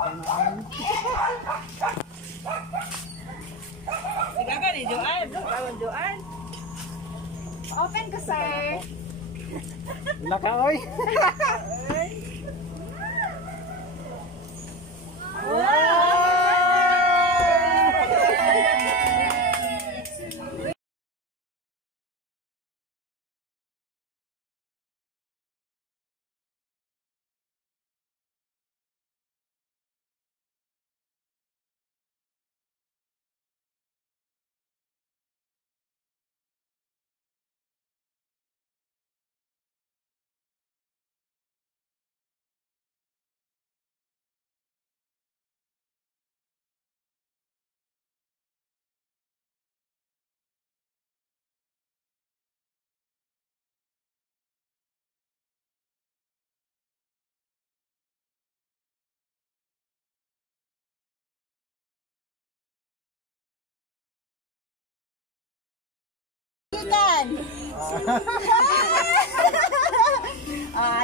Sige ka ni Joanne. Kawan Joanne. Open ka, sir. Laka, oy.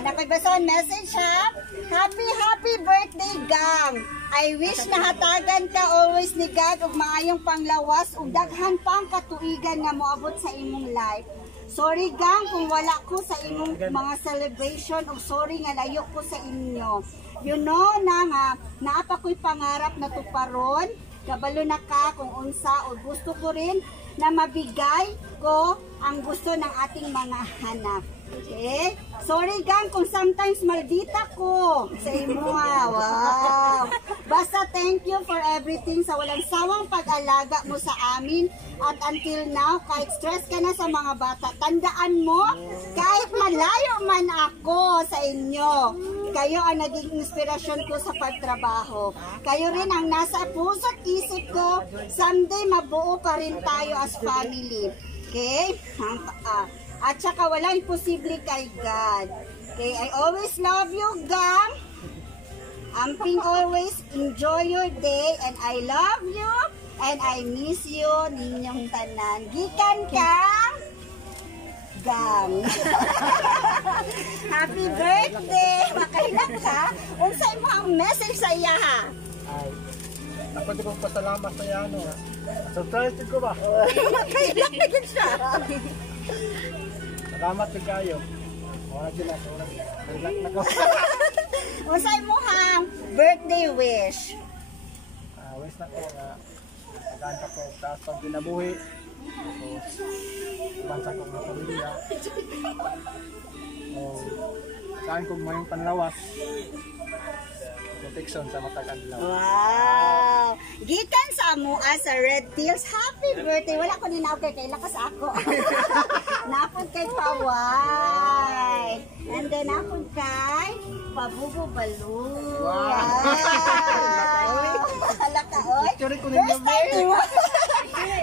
Nakagbasan message ha. Happy birthday gang. I wish na hatagan ka always ni God ug maayong panglawas ug daghan pang katuigan nga moabot sa imong life. Sorry gang kung wala ko sa imong mga celebration ug sorry nga layo ko sa inyo. You know na nga naapa ko'y pangarap na tuparon. Kabalo na ka kung unsa ug gusto ko rin na mabigay ko ang gusto ng ating mga hanap. Okay? Sorry gang kung sometimes maldita ko sa imo ha. Wow. Basta thank you for everything sa walang sawang pag-alaga mo sa amin at until now kahit stress ka na sa mga bata, tandaan mo kahit malayo man ako sa inyo, kayo ang naging inspirasyon ko sa pagtrabaho. Kayo rin ang nasa puso't isip ko. Someday mabuo pa rin tayo as family. Okay? At saka walang imposible kay God. Okay, I always love you, gang. Amping always enjoy your day and I love you and I miss you ninyong tanan. Gikan kang gang. Happy birthday! Makailan ka? Unsay mo ang message sa iya ha? Ay, ako di kong pasalamat sa yan. Surprise ko ba? Makailan na din siya. Salamat din kayo. Wala din ako. Relax na ko. Unsay mo ang birthday wish? Wish na ko nga maganda ko taas pag ginabuhi. Tapos, bansa ko ng pamilya. Saan kong mayong panlawas. Protection sa matag adlaw. Wow! Gikan sa amua sa Red Hills. Happy birthday! Wala ko ninaw kay lakas ako. Napod kay Paway. And then napod kay Pabubo Baloo. Wow! Halaka oy. First time mo.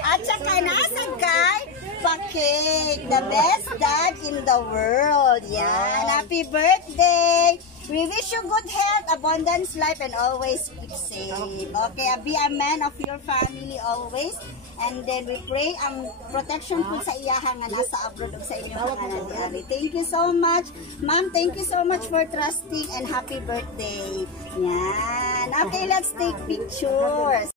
At saka nasad kay Pa-Cake, the best dad in the world. Yan. Happy birthday! We wish you good health, abundance, life, and always keep safe. Okay, be a man of your family always. And then we pray ang protection po sa iyahan nga nasa abroad sa inyong mga nangyari. Thank you so much. Ma'am, thank you so much for trusting and happy birthday. Yan. Okay, let's take pictures.